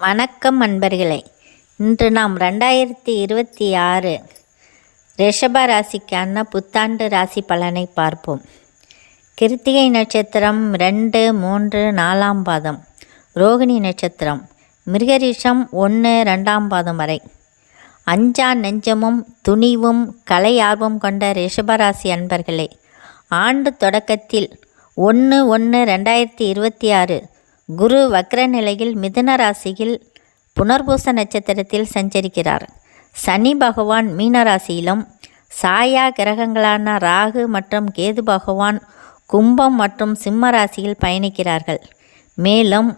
வணக்கம் அன்பர்களே. இன்று நாம் 2026 ரிஷப ராசிக்கான புத்தாண்டு ராசி பலனை பார்ப்போம். கிருத்திகை நட்சத்திரம் 2, 3, 4ஆம் பாதம், ரோகிணி நட்சத்திரம், மிருகரிஷம் 1, 2ஆம் பாதம் வரை. அஞ்சா நெஞ்சமும் துணிவும் கலை ஆர்வம் கொண்ட ரிஷபராசி அன்பர்களே, ஆண்டு தொடக்கத்தில் 1/1/2026 குரு வக்ர நிலையில் மிதுன ராசியில் புனர்பூச நட்சத்திரத்தில் சஞ்சரிக்கிறார். சனி பகவான் மீன ராசியிலும், சாயா கிரகங்களான ராகு மற்றும் கேது பகவான் கும்பம் மற்றும் சிம்ம ராசியில் பயணிக்கிறார்கள். மேலும்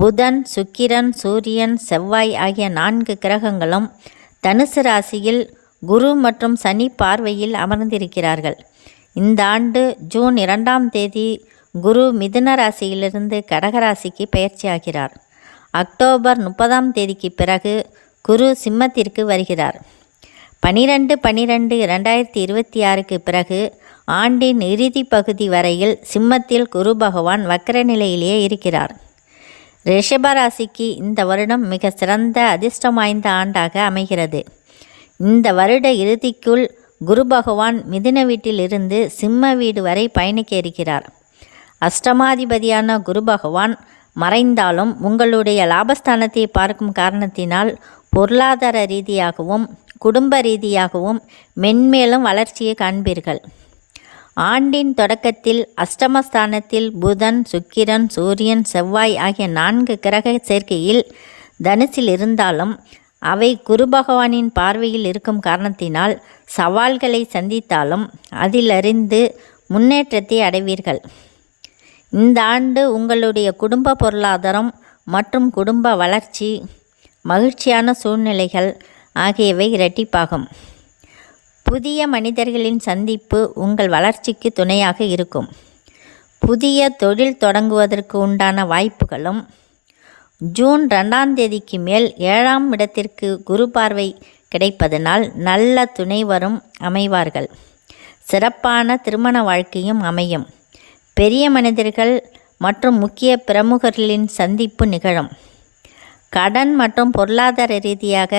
புதன், சுக்கிரன், சூரியன், செவ்வாய் ஆகிய 4 கிரகங்களும் தனுசு ராசியில் குரு மற்றும் சனி பார்வையில் அமர்ந்திருக்கிறார்கள். இந்த ஆண்டு ஜூன் 2ஆம் தேதி குரு மிதுன ராசியிலிருந்து கடகராசிக்கு பயிற்சியாகிறார். அக்டோபர் 30ஆம் தேதிக்கு பிறகு குரு சிம்மத்திற்கு வருகிறார். 12/12/2026க்கு பிறகு ஆண்டின் இறுதி பகுதி வரையில் சிம்மத்தில் குரு பகவான் வக்ர நிலையிலேயே இருக்கிறார். ரிஷபராசிக்கு இந்த வருடம் மிக சிறந்த அதிர்ஷ்டம் வாய்ந்த ஆண்டாக அமைகிறது. இந்த வருட இறுதிக்குள் குரு பகவான் மிதுன வீட்டில் இருந்து சிம்ம வீடு வரை பயணிக்க இருக்கிறார். அஷ்டமாதிபதியான குரு பகவான் மறைந்தாலும் உங்களுடைய லாபஸ்தானத்தை பார்க்கும் காரணத்தினால் பொருளாதார ரீதியாகவும் குடும்ப ரீதியாகவும் மென்மேலும் வளர்ச்சியை காண்பீர்கள். ஆண்டின் தொடக்கத்தில் அஷ்டமஸ்தானத்தில் புதன், சுக்கிரன், சூரியன், செவ்வாய் ஆகிய 4 கிரக சேர்க்கையில் தனுசில் இருந்தாலும் அவை குரு பகவானின் பார்வையில் இருக்கும் காரணத்தினால் சவால்களை சந்தித்தாலும் அதிலிருந்து முன்னேற்றத்தை அடைவீர்கள். இந்த ஆண்டு உங்களுடைய குடும்ப பொருளாதாரம் மற்றும் குடும்ப வளர்ச்சி, மகிழ்ச்சியான சூழ்நிலைகள் ஆகியவை இரட்டிப்பாகும். புதிய மனிதர்களின் சந்திப்பு உங்கள் வளர்ச்சிக்கு துணையாக இருக்கும். புதிய தொழில் தொடங்குவதற்கு உண்டான வாய்ப்புகளும். ஜூன் 2ஆம் தேதிக்கு மேல் 7ஆம் இடத்திற்கு குரு பார்வை கிடைப்பதனால் நல்ல துணைவரும் அமைவார்கள். சிறப்பான திருமண வாழ்க்கையும் அமையும். பெரிய மனிதர்கள் மற்றும் முக்கிய பிரமுகர்களின் சந்திப்பு நிகழும். கடன் மற்றும் பொருளாதார ரீதியாக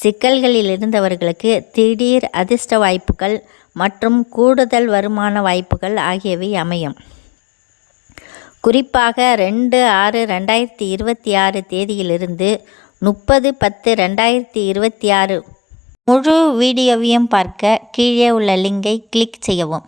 சிக்கல்களில் இருந்தவர்களுக்கு திடீர் அதிர்ஷ்ட வாய்ப்புகள் மற்றும் கூடுதல் வருமான வாய்ப்புகள் ஆகியவை அமையும். குறிப்பாக 2/6/2026 தேதியிலிருந்து 30/10/2026 முழு வீடியோவையும் பார்க்க கீழே உள்ள லிங்கை கிளிக் செய்யவும்.